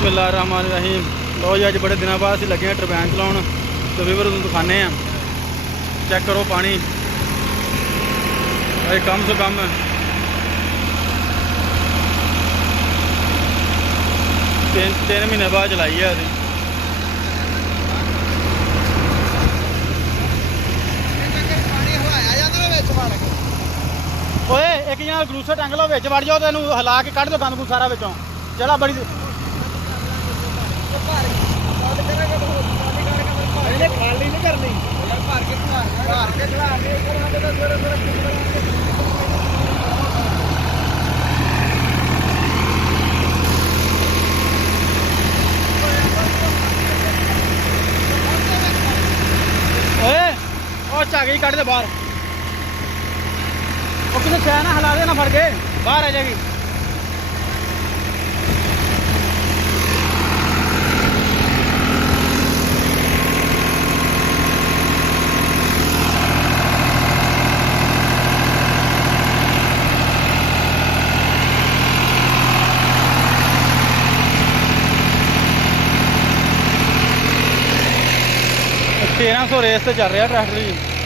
बिस्मिल्लाहिर्रहमानिर्रहीम। लो जी, अज बड़े दिनों बाद असीं लगे टरबैन चलाउण तो वीवर तुहानूं दिखाने हैं। चेक करो पानी, अजे कम से कम 3 महीने बाद चलाई है असीं। ओए एक जना ग्लूसर टंग लो, विच वड़ जाओ तो इहनूं हिला के कढ दो गंद गुंद सारा विचों। चला बड़ी खाली नहीं करनी ओए और झागे कट दे बाहर। वो किसी शह ना हिला दे ना, फड़ के बाहर आ जाएगी। तेरह सौ रेस से चल रहा ट्रैक्टर जी।